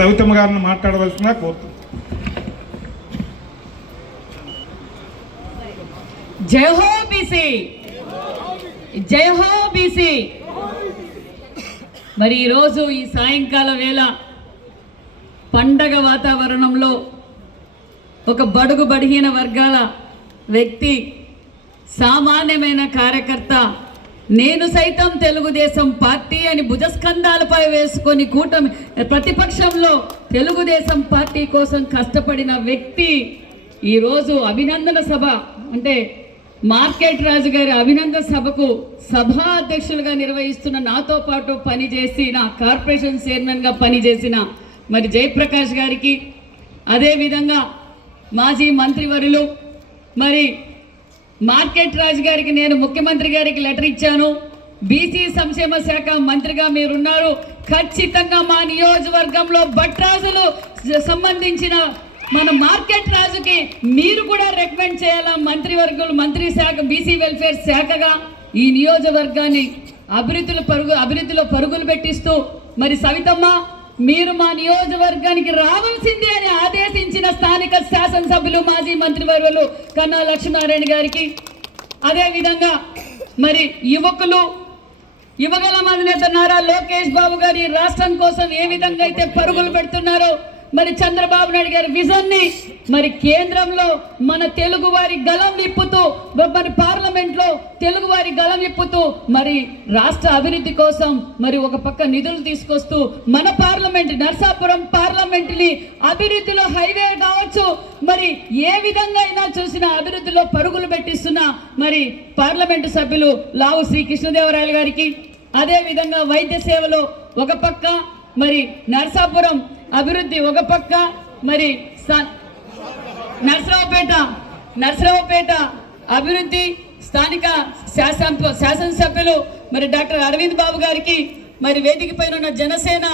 సవితమ్మ గారిని మాట్లాడవలసిందిగా కోరుతున్నాను. జై హో బీసీ, జై హో బీసీ. మరి ఈరోజు ఈ సాయంకాల వేళ పండగ వాతావరణంలో ఒక బడుగు బడిహీన వర్గాల వ్యక్తి, సామాన్యమైన కార్యకర్త, నేను సైతం తెలుగుదేశం పార్టీ అని భుజస్కంధాలపై వేసుకొని కూటమి ప్రతిపక్షంలో తెలుగుదేశం పార్టీ కోసం కష్టపడిన వ్యక్తి ఈరోజు అభినందన సభ అంటే మార్కెట్ రాజు గారి అభినందన సభకు సభా అధ్యక్షులుగా నిర్వహిస్తున్న, నాతో పాటు పనిచేసిన, కార్పొరేషన్ చైర్మన్గా పనిచేసిన మరి జయప్రకాష్ గారికి, అదేవిధంగా మాజీ మంత్రివర్యులు మరి మార్కెట్ రాజు గారికి నేను ముఖ్యమంత్రి గారికి లెటర్ ఇచ్చాను. బీసీ సంక్షేమ శాఖ మంత్రిగా మీరున్నారు, ఖచ్చితంగా మా నియోజకవర్గంలో భట్రాజులు సంబంధించిన మన మార్కెట్ రాజుకి మీరు కూడా రికమెండ్ చేయాలా, మంత్రివర్గులు మంత్రి శాఖ బీసీ వెల్ఫేర్ శాఖగా ఈ నియోజకవర్గాన్ని అభివృద్ధిలో పరుగులు పెట్టిస్తూ మరి సవితమ్మ మీరు మా నియోజకవర్గానికి రావాల్సిందే అని ఆదేశించిన స్థానిక శాసనసభ్యులు మాజీ మంత్రివర్యులు కన్నా లక్ష్మీనారాయణ గారికి, అదేవిధంగా మరి యువగల అధినేత నారా లోకేష్ బాబు గారి రాష్ట్రం కోసం ఏ విధంగా అయితే పరుగులు పెడుతున్నారో, మరి చంద్రబాబు నాయుడు గారి విజన్ ని మరి కేంద్రంలో మన తెలుగు వారి గలం విప్పుతూ, మరి పార్లమెంట్ లో తెలుగు వారి గలం విప్పుతూ మరి రాష్ట్ర అభివృద్ధి కోసం మరి ఒక పక్క నిధులు తీసుకొస్తూ మన పార్లమెంట్ నర్సాపురం పార్లమెంట్ ని అభివృద్ధిలో హైవే కావచ్చు, మరి ఏ విధంగా అయినా చూసినా అభివృద్ధిలో పరుగులు పెట్టిస్తున్న మరి పార్లమెంటు సభ్యులు లావు శ్రీ కృష్ణదేవరాయలు గారికి, అదే విధంగా వైద్య సేవలో ఒక పక్క మరి నర్సాపురం అభివృద్ధి ఒక పక్క, మరి నర్సరావుపేట అభివృద్ధి స్థానిక శాసనసభ్యులు మరి డాక్టర్ అరవింద్ బాబు గారికి, మరి వేదిక పైన ఉన్న జనసేన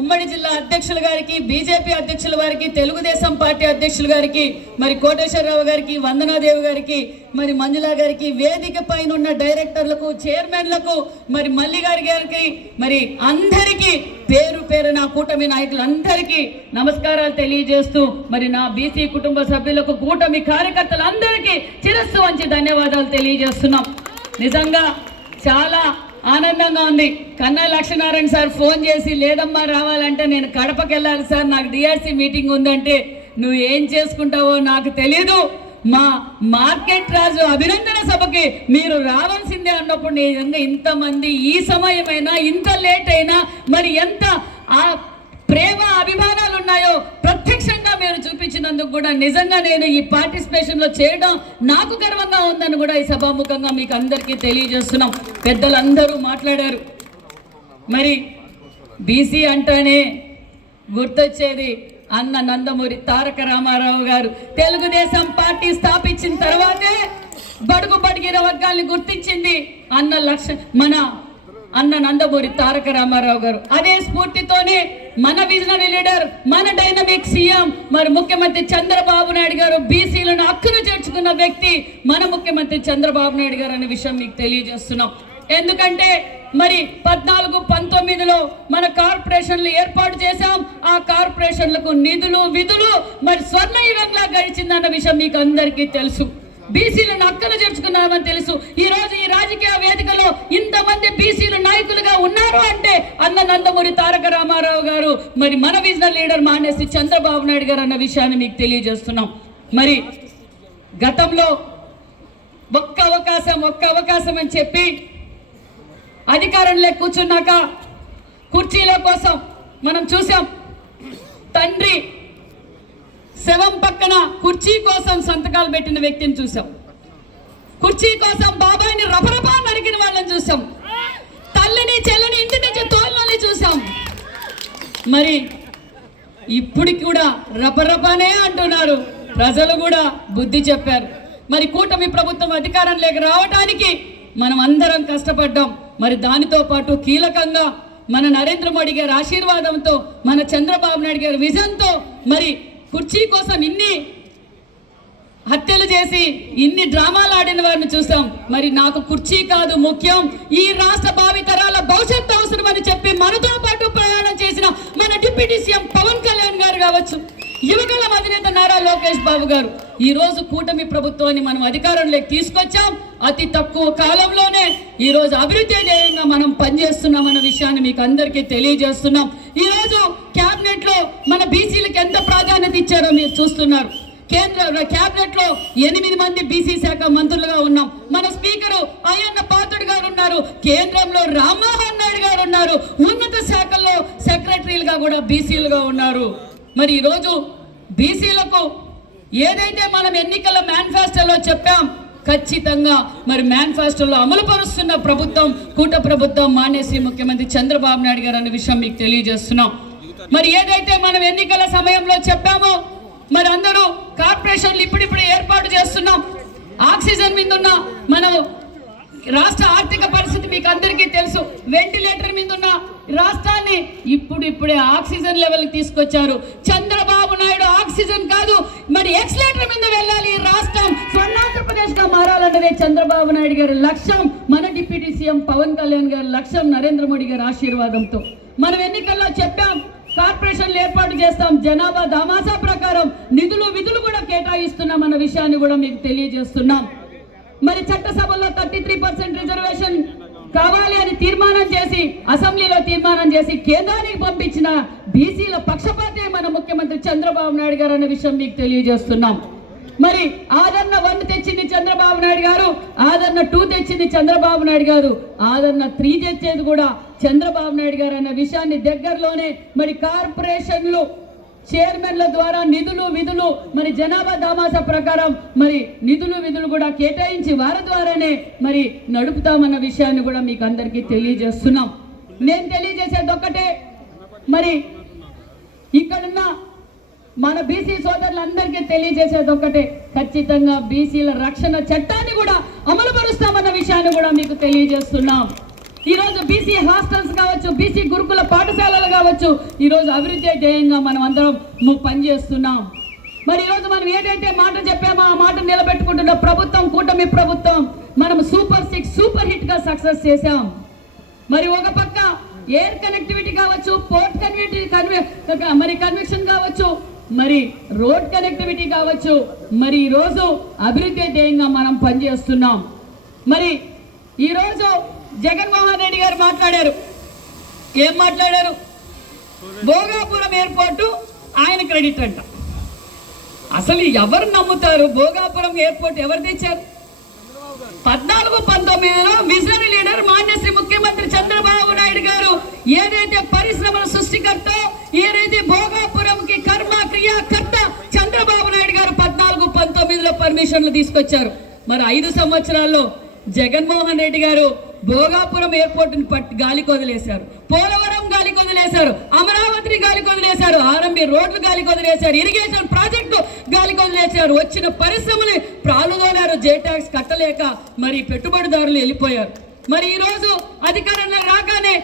ఉమ్మడి జిల్లా అధ్యక్షుల గారికి, బీజేపీ అధ్యక్షుల వారికి, తెలుగుదేశం పార్టీ అధ్యక్షుల గారికి, మరి కోటేశ్వరరావు గారికి, వందనాదేవి గారికి, మరి మంజులా గారికి, వేదిక పైన ఉన్న డైరెక్టర్లకు, చైర్మన్లకు, మరి మల్లి గారికి, మరి అందరికీ పేరు పేరున కూటమి నాయకులందరికీ నమస్కారాలు తెలియజేస్తూ మరి నా బీసీ కుటుంబ సభ్యులకు, కూటమి కార్యకర్తలందరికీ శిరస్సు వంచి ధన్యవాదాలు తెలియజేస్తున్నాం. నిజంగా చాలా ఆనందంగా ఉంది. కన్నా లక్ష్మీనారాయణ సార్ ఫోన్ చేసి లేదమ్మా రావాలంటే నేను కడపకి వెళ్ళాలి సార్, నాకు డిఆర్సీ మీటింగ్ ఉందంటే నువ్వు ఏం చేసుకుంటావో నాకు తెలీదు, మా మార్కెట్ రాజు అభినందన సభకి మీరు రావాల్సిందే అన్నప్పుడు నిజంగా ఇంతమంది ఈ సమయమైనా ఇంత లేట్ అయినా మరి ఎంత ఆ ప్రేమ అభిమానాలు ఉన్నాయో ప్రత్యక్షంగా మీరు చూపించినందుకు కూడా నిజంగా నేను ఈ పార్టిసిపేషన్లో చేయడం నాకు గర్వంగా ఉందని కూడా ఈ సభాముఖంగా మీకు అందరికీ తెలియజేస్తున్నాం. పెద్దలందరూ మాట్లాడారు. మరి బీసీ అంటేనే గుర్తొచ్చేది అన్న నందమూరి తారక రామారావు గారు. తెలుగుదేశం పార్టీ స్థాపించిన తర్వాతే బడుగు బడిగిన వర్గాల్ని గుర్తించింది అన్న నందమూరి తారక రామారావు గారు. అదే స్ఫూర్తితోనే మన విజనరీ లీడర్, మన డైనమిక్ సీఎం మరి ముఖ్యమంత్రి చంద్రబాబు నాయుడు గారు బీసీలను హక్కును చేర్చుకున్న వ్యక్తి మన ముఖ్యమంత్రి చంద్రబాబు నాయుడు గారు అనే విషయం మీకు తెలియజేస్తున్నాం. ఎందుకంటే మరి 14-19లో మన కార్పొరేషన్లు ఏర్పాటు చేశాం. ఆ కార్పొరేషన్లకు నిధులు విధులు మరి స్వర్ణయుగంలా గడిచిందన్న విషయం మీకు అందరికీ తెలుసు. బీసీలను హక్కులు చేర్చుకున్నామని తెలుసు. ఈ రోజు ఈ రాజకీయ వేదికలో ఇంతమంది బీసీలు నాయకులుగా ఉన్నారు అంటే అన్న నందమూరి తారక రామారావు గారు మరి మన విజనరీ లీడర్ మానేసి చంద్రబాబు నాయుడు గారు అన్న విషయాన్ని మీకు తెలియజేస్తున్నాం. మరి గతంలో ఒక్క అవకాశం అని చెప్పి అధికారంలో కూర్చున్నాక కుర్చీల కోసం మనం చూసాం. తండ్రి శవం పక్కన కుర్చీ కోసం సంతకాలు పెట్టిన వ్యక్తిని చూసాం. కుర్చీ కోసం బాబాయిని రపరపా నరికిన వాళ్ళని చూసాం. తల్లిని చెల్లిని ఇంటి నుంచి తోలని చూసాం. మరి ఇప్పుడు కూడా రపరపానే అంటున్నారు. ప్రజలు కూడా బుద్ధి చెప్పారు. మరి కూటమి ప్రభుత్వం అధికారంలోకి రావడానికి మనం అందరం కష్టపడ్డాం. మరి దానితో పాటు కీలకంగా మన నరేంద్ర మోడీ గారి ఆశీర్వాదంతో, మన చంద్రబాబు నాయుడు గారి విజన్తో మరి కుర్చీ కోసం ఇన్ని హత్యలు చేసి ఇన్ని డ్రామాలు ఆడిన వారిని చూసాం. మరి నాకు కుర్చీ కాదు ముఖ్యం, ఈ రాష్ట్ర భావితరాల భవిష్యత్తు అవసరం అని చెప్పి మనతో పాటు ప్రయాణం చేసిన మన డిప్యూటీ సీఎం పవన్ కళ్యాణ్ గారు కావచ్చు, యువకుల అధినేత నారా లోకేష్ బాబు గారు, ఈ రోజు కూటమి ప్రభుత్వాన్ని మనం అధికారంలోకి తీసుకొచ్చాం. అతి తక్కువ కాలంలోనే ఈ రోజు అభివృద్ధి ధ్యేయంగా మనం పనిచేస్తున్నాం అన్న విషయాన్ని మీకు అందరికీ తెలియజేస్తున్నాం. ఈ రోజు కేబినెట్ లో మన బీసీలకు ఎంత ప్రాధాన్యత ఇచ్చారో మీరు చూస్తున్నారు. కేంద్ర కేబినెట్ లో 8 మంది బీసీ శాఖ మంత్రులుగా ఉన్నాం. మన స్పీకరు అయ్యన్న పాత్రుడు గారు ఉన్నారు, కేంద్రంలో రామ్మోహన్ నాయుడు గారు ఉన్నారు, ఉన్నత శాఖల్లో సెక్రటరీలుగా కూడా బీసీలుగా ఉన్నారు. మరి ఈరోజు బీసీలకు ఏదైతే మనం ఎన్నికల మేనిఫెస్టోలో చెప్పాం, ఖచ్చితంగా మరి మేనిఫెస్టోలో అమలు పరుస్తున్న ప్రభుత్వం కూట ప్రభుత్వం మాన్యశ్రీ ముఖ్యమంత్రి చంద్రబాబు నాయుడు గారు అనే విషయం మీకు తెలియజేస్తున్నాం. మరి ఏదైతే మనం ఎన్నికల సమయంలో చెప్పామో, మరి అందరూ కార్పొరేషన్లు ఇప్పుడిప్పుడు ఏర్పాటు చేస్తున్నాం. ఆక్సిజన్ మీద ఉన్న మనం రాష్ట్ర ఆర్థిక పరిస్థితి మీకు అందరికీ తెలుసు. వెంటిలేటర్ మీద ఉన్న రాష్ట్రాన్ని ఇప్పుడే ఆక్సిజన్ లెవెల్ తీసుకొచ్చారు. చంద్రబాబు నాయుడు ఆక్సిజన్ కాదు, మరి ఎక్స్లేటర్ మీద వెళ్ళాలి. ఈ రాష్ట్రం స్వర్ణాంధ్రప్రదేశ్ గా మారాలన్నదే చంద్రబాబు నాయుడు గారి లక్ష్యం. మన డిప్యూటీ సీఎం పవన్ కళ్యాణ్ గారి లక్ష్యం, నరేంద్ర మోడీ గారి ఆశీర్వాదంతో మనం ఎన్నికల్లో చెప్పాం, కార్పొరేషన్లు ఏర్పాటు చేస్తాం, జనాభా దామాసా ప్రకారం నిధులు విధులు కూడా కేటాయిస్తున్నాం అన్న విషయాన్ని కూడా మీకు తెలియజేస్తున్నాం. మరి చట్టసభలో 33% రిజర్వేషన్ కావాలి అని తీర్మానం చేసి, అసెంబ్లీలో తీర్మానం చేసి కేంద్రానికి పంపించిన బీసీల పక్షపాతే మన ముఖ్యమంత్రి చంద్రబాబు నాయుడు గారు అనే విషయం మీకు తెలియజేస్తున్నాం. మరి ఆదరణ 1 తెచ్చింది చంద్రబాబు నాయుడు గారు, ఆదరణ 2 తెచ్చింది చంద్రబాబు నాయుడు గారు, ఆదరణ 3 తెచ్చేది కూడా చంద్రబాబు నాయుడు గారు అన్న విషయాన్ని దగ్గరలోనే మరి కార్పొరేషన్లు చైర్మన్ల ద్వారా నిధులు విధులు మరి జనాభా దామాసా ప్రకారం మరి నిధులు విధులు కూడా కేటాయించి వారి ద్వారానే మరి నడుపుతామన్న విషయాన్ని కూడా మీకు అందరికీ తెలియజేస్తున్నాం. నేను తెలియజేసేది ఒక్కటే, మరి ఇక్కడున్న మన బీసీ సోదరులందరికీ తెలియజేసేది ఒక్కటే, ఖచ్చితంగా బీసీల రక్షణ చట్టాన్ని కూడా అమలు పరుస్తామన్న విషయాన్ని కూడా మీకు తెలియజేస్తున్నాం. ఈ రోజు బీసీ హాస్టల్స్ కావచ్చు, బీసీ గురుకుల పాఠశాలలు కావచ్చు, ఈ రోజు అభివృద్ధి ధ్యేయంగా మనం అందరం పనిచేస్తున్నాం. మరి ఈ రోజు మనం ఏదైతే మాట చెప్పామో ఆ మాట నిలబెట్టుకుంటున్న ప్రభుత్వం కూటమి ప్రభుత్వం. మనం సూపర్ 6 సూపర్ హిట్ గా సక్సెస్ చేశాం. మరి ఒక పక్క ఎయిర్ కనెక్టివిటీ కావచ్చు, పోర్ట్ కన్వెక్షన్ కావచ్చు, మరి రోడ్ కనెక్టివిటీ కావచ్చు, మరి ఈ రోజు అభివృద్ధి ధ్యేయంగా మనం పనిచేస్తున్నాం. మరి ఈ రోజు జగన్మోహన్ రెడ్డి గారు మాట్లాడారు. ఏం మాట్లాడారు? భోగాపురం ఎయిర్పోర్టు ఆయన క్రెడిట్ అంట. అసలు ఎవరు నమ్ముతారు? భోగాపురం ఎయిర్పోర్ట్ ఎవరు తెచ్చారు? 14-19లో విజనరీ లీడర్ మాన్యశ్రీ ముఖ్యమంత్రి చంద్రబాబు నాయుడు గారు ఏదైతే పరిశ్రమల సృష్టికర్త, ఏదైతే భోగాపురంకి కర్మ క్రియాకర్త చంద్రబాబు నాయుడు గారు 14-19లో పర్మిషన్లు తీసుకొచ్చారు. మరి 5 సంవత్సరాల్లో జగన్మోహన్ రెడ్డి గారు భోగాపురం ఎయిర్పోర్ట్ని గాలికి వదిలేశారు, పోలవరం గాలికి వదిలేశారు, అమరావతి గాలికి వదిలేశారు, ఆర్ఎంబీ రోడ్లు గాలికి వదిలేశారు, ఇరిగేషన్ ప్రాజెక్టు గాలికి వదిలేశారు. వచ్చిన పరిశ్రమని ప్రాలుదోలారు. జే ట్యాక్స్ కట్టలేక మరి పెట్టుబడిదారులు వెళ్ళిపోయారు. మరి ఈ రోజు అధికారంలో రాగానే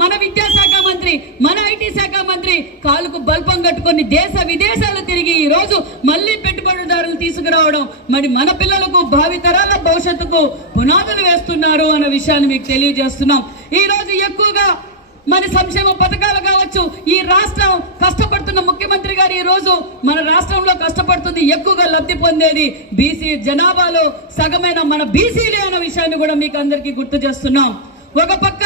మన విద్యాశాఖ మంత్రి, మన ఐటీ శాఖ మంత్రి కాలుకు బల్పం కట్టుకొని దేశ విదేశాలు తిరిగి ఈ రోజు మళ్ళీ పెట్టుబడిదారులు తీసుకురావడం, మరి మన పిల్లలకు భావితరాల భవిష్యత్తుకు పునాదులు వేస్తున్నారు అన్న విషయాన్ని మీకు తెలియజేస్తున్నాం. ఈ రోజు ఎక్కువగా మన సంక్షేమ పథకాలు కావచ్చు, ఈ రాష్ట్రం కష్టపడుతున్న ముఖ్యమంత్రి గారు ఈ రోజు మన రాష్ట్రంలో కష్టపడుతుంది, ఎక్కువగా లబ్ధి పొందేది బీసీ జనాభాలో సగమైన మన బీసీలే అన్న విషయాన్ని కూడా మీకు అందరికీ గుర్తు చేస్తున్నాం. ఒక పక్క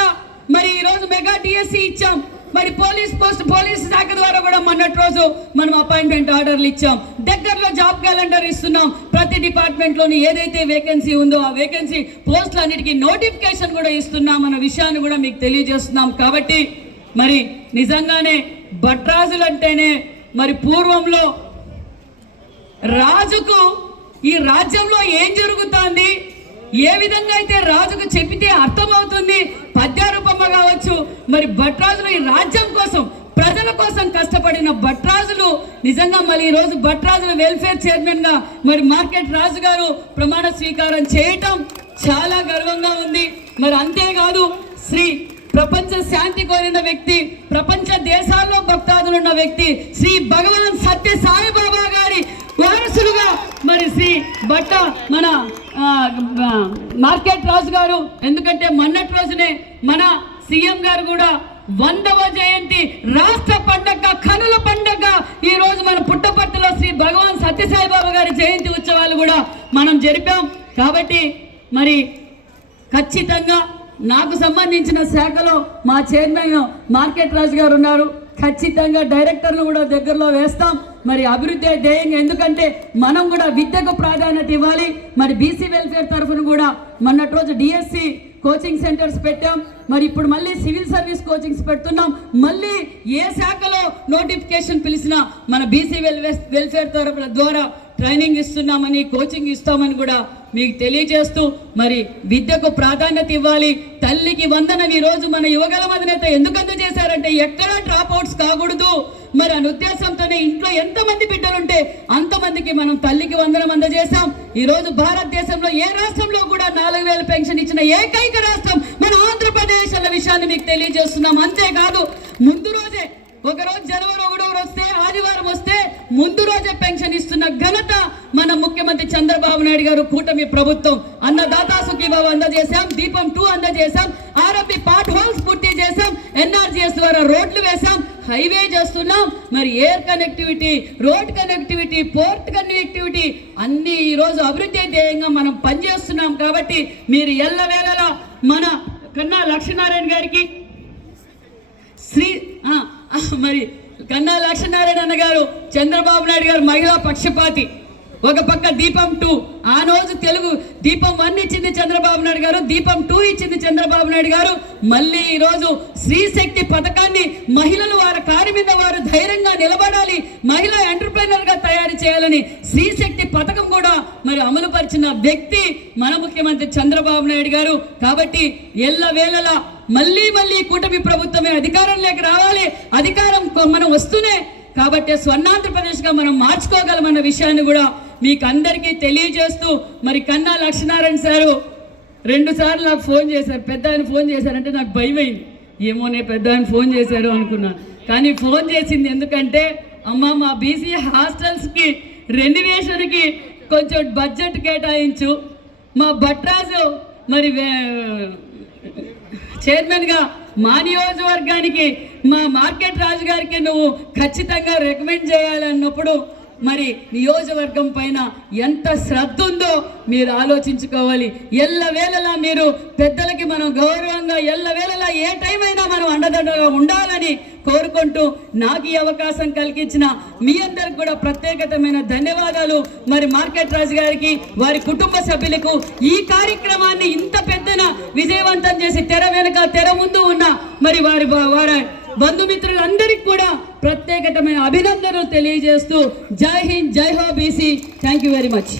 మరి ఈ రోజు మెగా డిఎస్సి ఇచ్చాం, మరి పోలీస్ శాఖ ద్వారా కూడా మొన్నటి రోజు మనం అపాయింట్మెంట్ ఆర్డర్లు ఇచ్చాం. దగ్గరలో జాబ్ క్యాలెండర్ ఇస్తున్నాం. ప్రతి డిపార్ట్మెంట్ లోని ఏదైతే వేకెన్సీ ఉందో ఆ వేకెన్సీ పోస్టులన్నిటికీ నోటిఫికేషన్ కూడా ఇస్తున్నాం అన్న విషయాన్ని కూడా మీకు తెలియజేస్తున్నాం. కాబట్టి మరి నిజంగానే భట్రాజులు అంటేనే మరి పూర్వంలో రాజుకు ఈ రాజ్యంలో ఏం జరుగుతోంది, ఏ విధంగా అయితే రాజుకు చెప్పితే అర్థమవుతుంది, పద్యారూపమ్మ కావచ్చు, మరి భట్రాజులు ఈ రాజ్యం కోసం ప్రజల కోసం కష్టపడిన భట్రాజులు నిజంగా మరి ఈ రోజు భట్రాజుల వెల్ఫేర్ చైర్మన్ గా మరి మార్కెట్ రాజు గారు ప్రమాణ స్వీకారం చేయటం చాలా గర్వంగా ఉంది. మరి అంతేకాదు ప్రపంచ శాంతి కోరిన వ్యక్తి, ప్రపంచ దేశాల్లో భక్తాదులు ఉన్న వ్యక్తి శ్రీ భగవాన్ సత్య సాయిబాబా గారి వారసులుగా మరి శ్రీ భట్ట మన మార్కెట్ రాజు గారు, ఎందుకంటే మొన్నటి రోజునే మన సీఎం గారు కూడా 100వ జయంతి రాష్ట్ర పండగ, కనుల పండగ భగవాన్ సత్యసాయి బాబా గారి జయంతి ఉత్సవాలు కూడా మనం జరిపాం. కాబట్టి మరి ఖచ్చితంగా నాకు సంబంధించిన శాఖలో మా చైర్మన్ మార్కెట్ రాజు గారు ఉన్నారు. ఖచ్చితంగా డైరెక్టర్లు కూడా దగ్గరలో వేస్తాం. మరి అభివృద్ధి ధ్యేయంగా, ఎందుకంటే మనం కూడా విద్యకు ప్రాధాన్యత ఇవ్వాలి. మరి బీసీ వెల్ఫేర్ తరఫున కూడా మొన్నటి రోజు డిఎస్సి కోచింగ్ సెంటర్స్ పెట్టాం. మరి ఇప్పుడు మళ్ళీ సివిల్ సర్వీస్ కోచింగ్స్ పెడుతున్నాం. మళ్ళీ ఏ శాఖలో నోటిఫికేషన్ పిలిచినా మన బీసీ వెల్ఫేర్ తరఫున ద్వారా ట్రైనింగ్ ఇస్తున్నామని, కోచింగ్ ఇస్తామని కూడా మీకు తెలియజేస్తూ మరి విద్యకు ప్రాధాన్యత ఇవ్వాలి. తల్లికి వందనం ఈ రోజు మన యువగల అధినేత ఎందుకు అందజేశారంటే ఎక్కడా డ్రాప్ అవుట్స్ కాకూడదు. మరి అనే ఉద్దేశంతోనే ఇంట్లో ఎంతమంది బిడ్డలుంటే అంతమందికి మనం తల్లికి వందనం అందజేశాం. ఈ రోజు భారతదేశంలో ఏ రాష్ట్రంలో కూడా 4,000 పెన్షన్ ఇచ్చిన ఏకైక రాష్ట్రం మన ఆంధ్రప్రదేశ్ అన్న విషయాన్ని మీకు తెలియజేస్తున్నాం. అంతేకాదు ముందు రోజే, ఒకరోజు జనవరి 1వ వస్తే, ఆదివారం వస్తే ముందు రోజే పెన్షన్ ఇస్తున్న ఘనత మన ముఖ్యమంత్రి చంద్రబాబు నాయుడు గారు, కూటమి ప్రభుత్వం. అన్నదాతా సుఖీభావ అందజేశాం, దీపం 2 అందజేశాం, ఆర్ఎంపీ పార్ట్ హోల్స్ పూర్తి చేశాం, ఎన్ఆర్జీఎస్ ద్వారా రోడ్లు వేశాం, హైవే చేస్తున్నాం. మరి air connectivity, road connectivity, port connectivity అన్ని ఈరోజు అభివృద్ధి ధ్యేయంగా మనం పనిచేస్తున్నాం. కాబట్టి మీరు ఎల్లవేళలా మన కన్నా లక్ష్మీనారాయణ గారికి మరి కన్నా లక్ష్మీనారాయణ అన్న గారు, చంద్రబాబు నాయుడు గారు మహిళా పక్షపాతి. ఒక పక్క దీపం 2, ఆ రోజు తెలుగు దీపం 1 ఇచ్చింది చంద్రబాబు నాయుడు గారు, దీపం 2 ఇచ్చింది చంద్రబాబు నాయుడు గారు. మళ్ళీ ఈరోజు స్త్రీశక్తి పథకాన్ని మహిళలు వారి కారి మీద వారు ధైర్యంగా నిలబడాలి, మహిళా ఎంటర్ప్రైనర్ గా తయారు చేయాలని స్త్రీశక్తి పథకం కూడా మరి అమలుపరిచిన వ్యక్తి మన ముఖ్యమంత్రి చంద్రబాబు నాయుడు గారు. కాబట్టి ఎల్లవేళలా మళ్ళీ కూటమి ప్రభుత్వమే అధికారంలోకి రావాలి. అధికారం మనం వస్తూనే కాబట్టి స్వర్ణాంధ్రప్రదేశ్ గా మనం మార్చుకోగలమన్న విషయాన్ని కూడా మీకు అందరికీ తెలియజేస్తూ, మరి కన్నా లక్ష్మీనారాయణ సారు 2 సార్లు నాకు ఫోన్ చేశారు. పెద్ద ఆయన ఫోన్ చేశారంటే నాకు భయమైంది, ఏమోనే పెద్ద ఆయన ఫోన్ చేశారు అనుకున్నాను. కానీ ఫోన్ చేసింది ఎందుకంటే, అమ్మ మా బీసీ హాస్టల్స్కి రెన్యువేషన్కి కొంచెం బడ్జెట్ కేటాయించు, మా భట్రాజు మరి చైర్మన్గా మా నియోజకవర్గానికి మా మార్కెట్ రాజు గారికి నువ్వు ఖచ్చితంగా రికమెండ్ చేయాలన్నప్పుడు మరి నియోజకవర్గం పైన ఎంత శ్రద్ధ ఉందో మీరు ఆలోచించుకోవాలి. ఎల్లవేళలా మీరు పెద్దలకి మనం గౌరవంగా ఎల్లవేళలా ఏ టైం అయినా మనం అండదండగా ఉండాలని కోరుకుంటూ నాకు ఈ అవకాశం కలిగించిన మీ అందరికి కూడా ప్రత్యేకమైన ధన్యవాదాలు. మరి మార్కెట్ రాజు గారికి, వారి కుటుంబ సభ్యులకు, ఈ కార్యక్రమాన్ని ఇంత పెద్దన విజయవంతం చేసి తెర వెనుక తెర ముందు ఉన్న మరి వారి బంధుమిత్రులందరికీ కూడా ప్రత్యేకమైన అభినందనలు తెలియజేస్తూ జై హింద్, జై హో BC. Thank you very much.